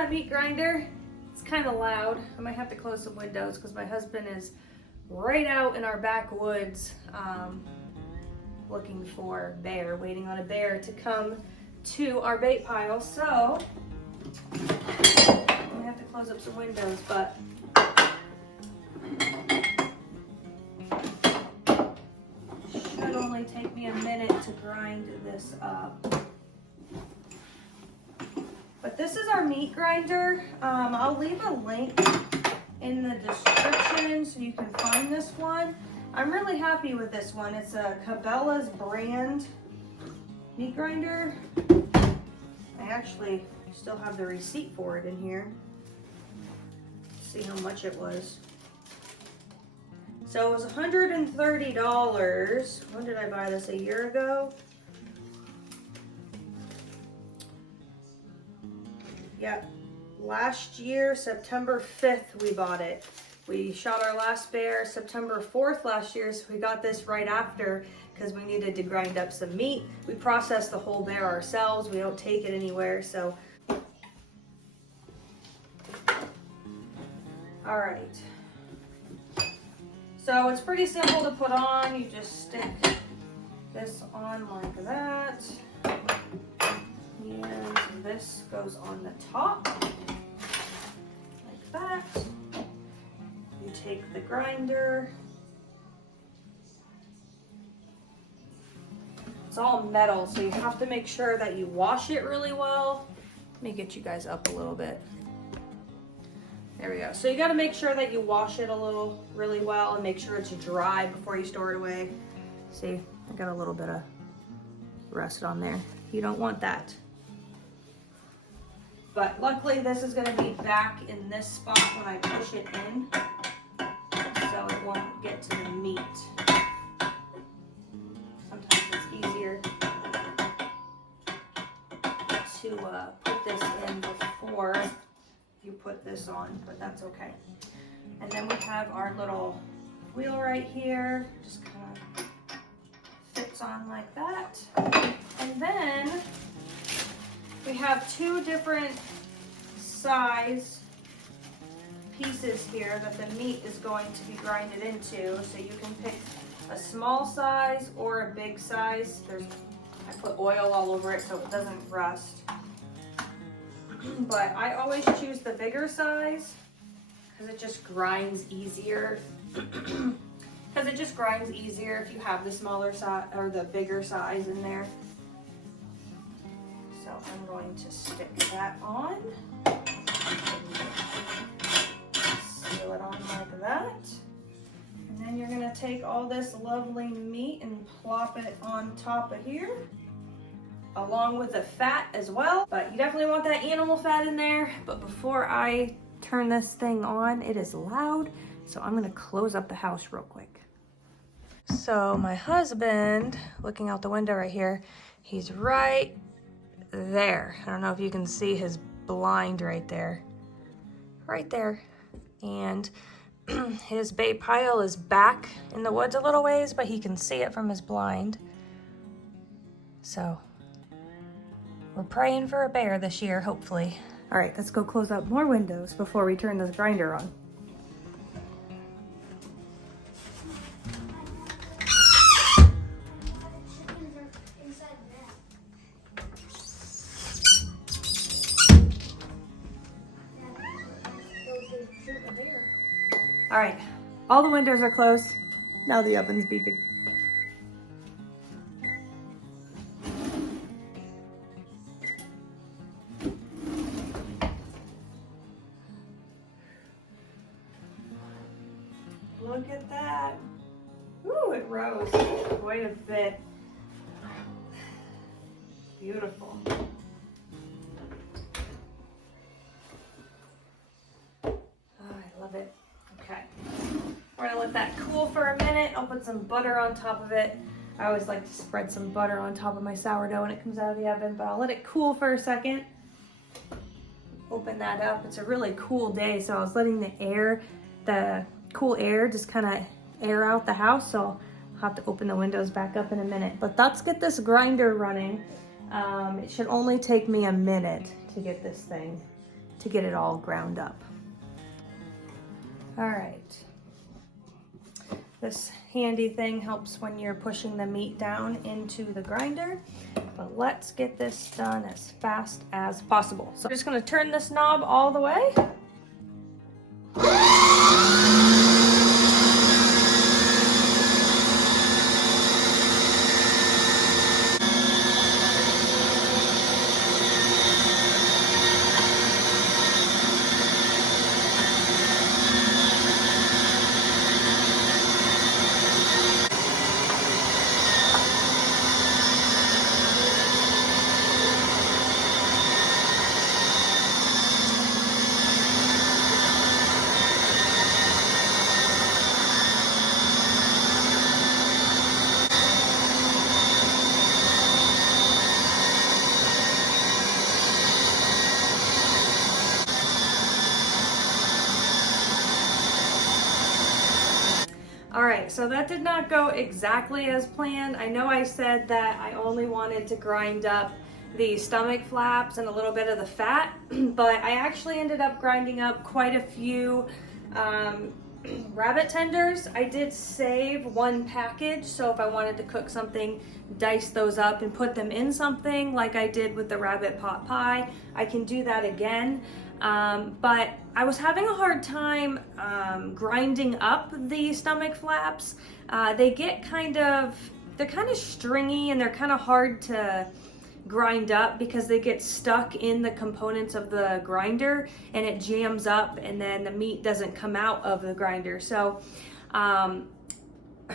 my meat grinder. It's kind of loud. I might have to close some windows because my husband is right out in our backwoods looking for bear, waiting on a bear to come to our bait pile. So I'm gonna have to close up some windows, but should only take me a minute to grind this up. But this is our meat grinder. I'll leave a link in the description so you can find this one. I'm really happy with this one. It's a Cabela's brand meat grinder. I actually still have the receipt for it in here. See how much it was. So it was $130. When did I buy this? A year ago? Yep, last year, September 5th, we bought it. We shot our last bear September 4th last year, so we got this right after because we needed to grind up some meat. We process the whole bear ourselves. We don't take it anywhere, so. All right. So it's pretty simple to put on. You just stick this on like that. And this goes on the top, like that. You take the grinder. It's all metal, so you have to make sure that you wash it really well. Let me get you guys up a little bit. There we go. So you got to make sure that you wash it really well and make sure it's dry before you store it away. See, I got a little bit of rust on there. You don't want that. But luckily this is going to be back in this spot when I push it in, so it won't get to the meat. Sometimes it's easier to put this in before you put this on, but that's okay. And then we have our little wheel right here, just kind of fits on like that. And then we have two different size pieces here that the meat is going to be grinded into. So you can pick a small size or a big size. I put oil all over it so it doesn't rust. But I always choose the bigger size because it just grinds easier. Because it just grinds easier if you have the smaller size or the bigger size in there. So I'm going to stick that on, seal it on like that. And then you're gonna take all this lovely meat and plop it on top of here, along with the fat as well. But you definitely want that animal fat in there. But before I turn this thing on, it is loud, so I'm gonna close up the house real quick. So my husband, looking out the window right here, he's right there. I don't know if you can see his blind right there. Right there. And his bait pile is back in the woods a little ways, but he can see it from his blind. So we're praying for a bear this year, hopefully. All right, let's go close up more windows before we turn this grinder on. All right, all the windows are closed. Now the oven's beeping. Look at that. Ooh, it rose quite a bit. Beautiful. Oh, I love it. Okay. We're gonna let that cool for a minute. I'll put some butter on top of it. I always like to spread some butter on top of my sourdough when it comes out of the oven, but I'll let it cool for a second. Open that up. It's a really cool day, so I was letting the cool air just kind of air out the house, so I'll have to open the windows back up in a minute. But let's get this grinder running. It should only take me a minute to get this thing to get it all ground up. All right. This handy thing helps when you're pushing the meat down into the grinder, but let's get this done as fast as possible. So I'm just gonna turn this knob all the way. All right, so that did not go exactly as planned. I know I said that I only wanted to grind up the stomach flaps and a little bit of the fat, but I actually ended up grinding up quite a few rabbit tenders. I did save one package, so if I wanted to cook something, dice those up and put them in something like I did with the rabbit pot pie. I can do that again. But I was having a hard time grinding up the stomach flaps. They get they're kind of stringy and they're kind of hard to grind up because they get stuck in the components of the grinder and it jams up and then the meat doesn't come out of the grinder. So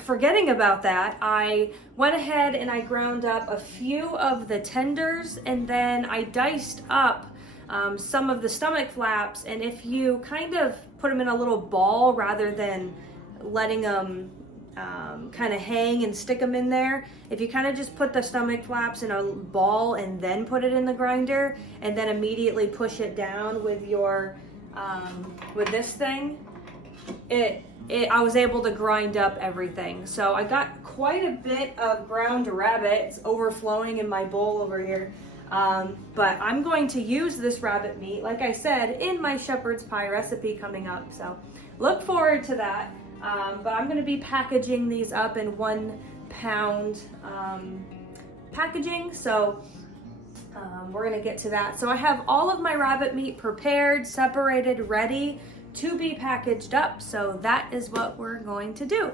forgetting about that, I went ahead and I ground up a few of the tenders and then I diced up some of the stomach flaps, and if you kind of put them in a little ball rather than letting them kind of hang and stick them in there, if you kind of just put the stomach flaps in a ball and then put it in the grinder and then immediately push it down with your with this thing, I was able to grind up everything. So I got quite a bit of ground rabbit. It's overflowing in my bowl over here. But I'm going to use this rabbit meat, like I said, in my shepherd's pie recipe coming up. So look forward to that. But I'm going to be packaging these up in 1 pound packaging. So we're going to get to that. So I have all of my rabbit meat prepared, separated, ready to be packaged up. So that is what we're going to do.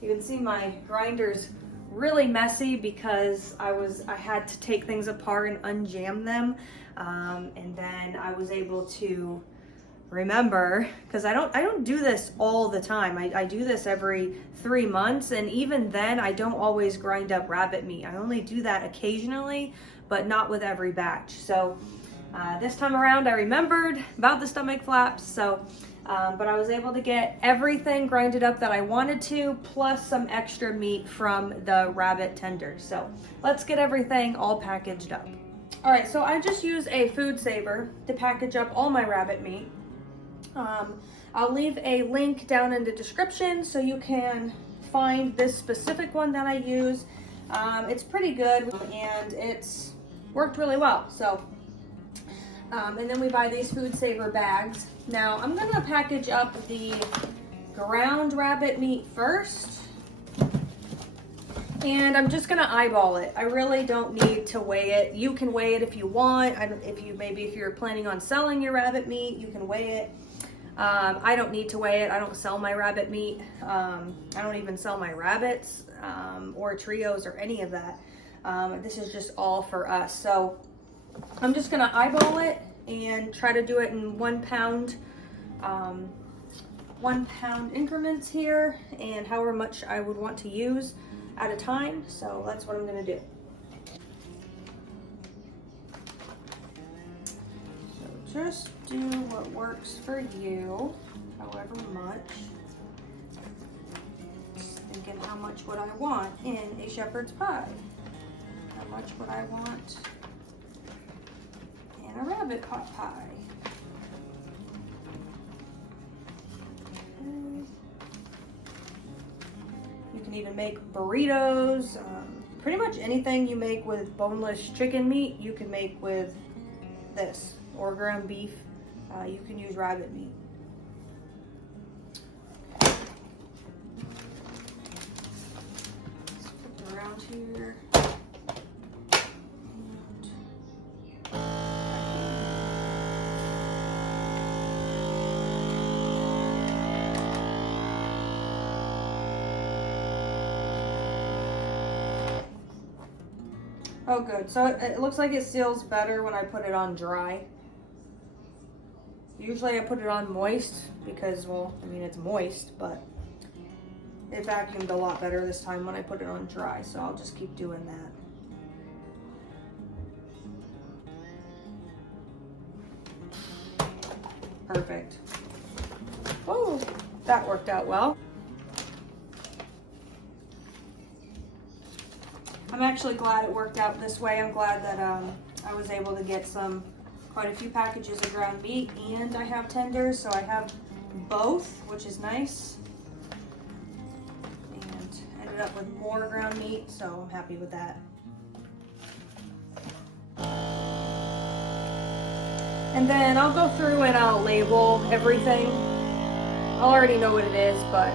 You can see my grinders really messy because I had to take things apart and unjam them, and then I was able to remember, because I don't do this all the time. I do this every 3 months, and even then I don't always grind up rabbit meat. I only do that occasionally, but not with every batch. So this time around I remembered about the stomach flaps, so but I was able to get everything grinded up that I wanted to, plus some extra meat from the rabbit tenders. So let's get everything all packaged up. All right, so I just use a food saver to package up all my rabbit meat. I'll leave a link down in the description so you can find this specific one that I use. It's pretty good and it's worked really well. So, and then we buy these food saver bags. Now I'm gonna package up the ground rabbit meat first, and I'm just gonna eyeball it. I really don't need to weigh it. You can weigh it if you want. If you're planning on selling your rabbit meat, you can weigh it. I don't need to weigh it. I don't sell my rabbit meat. I don't even sell my rabbits or trios or any of that. This is just all for us. So I'm just gonna eyeball it and try to do it in 1 pound, 1 pound increments here, and however much I would want to use at a time. So that's what I'm gonna do. So just do what works for you, however much. Just thinking, how much would I want in a shepherd's pie? How much would I want a rabbit pot pie? Okay. You can even make burritos. Pretty much anything you make with boneless chicken meat, you can make with this, or ground beef. you can use rabbit meat. Flip it around here. Oh, good. So it looks like it seals better when I put it on dry. Usually I put it on moist because, well, I mean, it's moist, but it vacuumed a lot better this time when I put it on dry. So I'll just keep doing that. Perfect. Oh, that worked out well. I'm actually glad it worked out this way. I'm glad that I was able to get quite a few packages of ground meat, and I have tenders, so I have both, which is nice. And ended up with more ground meat, so I'm happy with that. And then I'll go through and I'll label everything. I'll already know what it is, but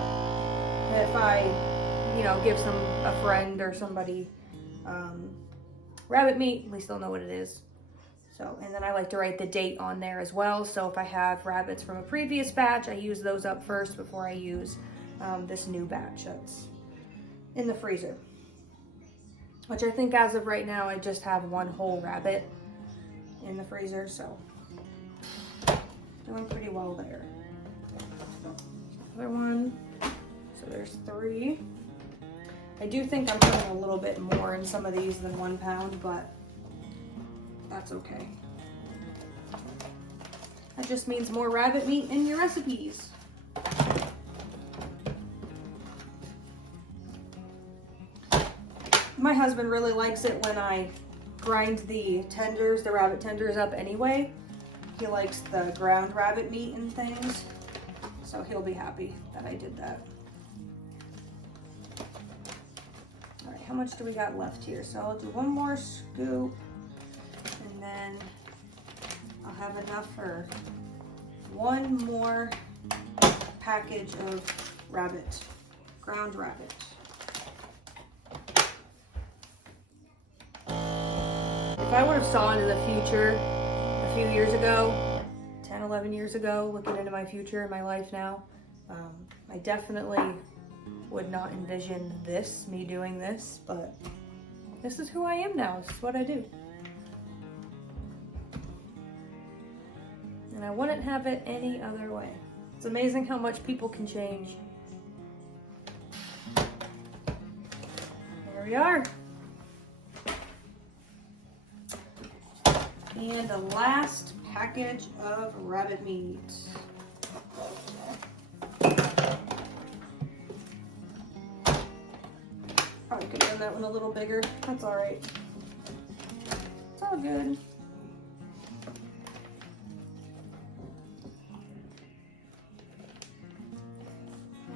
if I, give a friend or somebody rabbit meat, at least they'll know what it is. So, and then I like to write the date on there as well. So if I have rabbits from a previous batch, I use those up first before I use this new batch that's in the freezer. Which I think as of right now, I just have one whole rabbit in the freezer, so doing pretty well there. Other one, so there's 3. I do think I'm putting a little bit more in some of these than 1 pound, but that's okay. That just means more rabbit meat in your recipes. My husband really likes it when I grind the rabbit tenders up anyway. He likes the ground rabbit meat and things, so he'll be happy that I did that. All right, how much do we got left here? So I'll do 1 more scoop, and then I'll have enough for 1 more package of ground rabbit. If I would have saw into the future a few years ago, 10, 11 years ago, looking into my future in my life now, I definitely would not envision me doing this, but this is who I am now. This is what I do. And I wouldn't have it any other way. It's amazing how much people can change. There we are. And the last package of rabbit meat. Probably could have done that one a little bigger. That's all right. It's all good.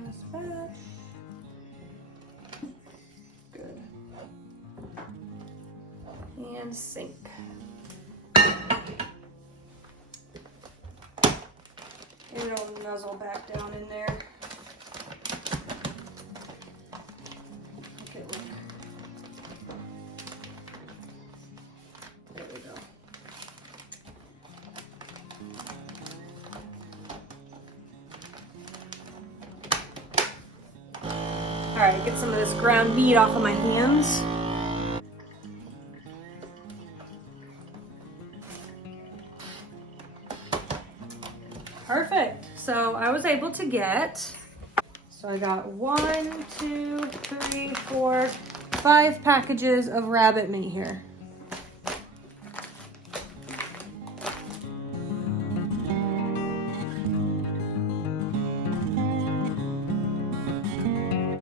Last batch. Good. And sink. It'll nuzzle back down in there. Okay, look. There we go. All right, get some of this ground meat off of my hands. Perfect. So I was able to get, I got 1, 2, 3, 4, 5 packages of rabbit meat here.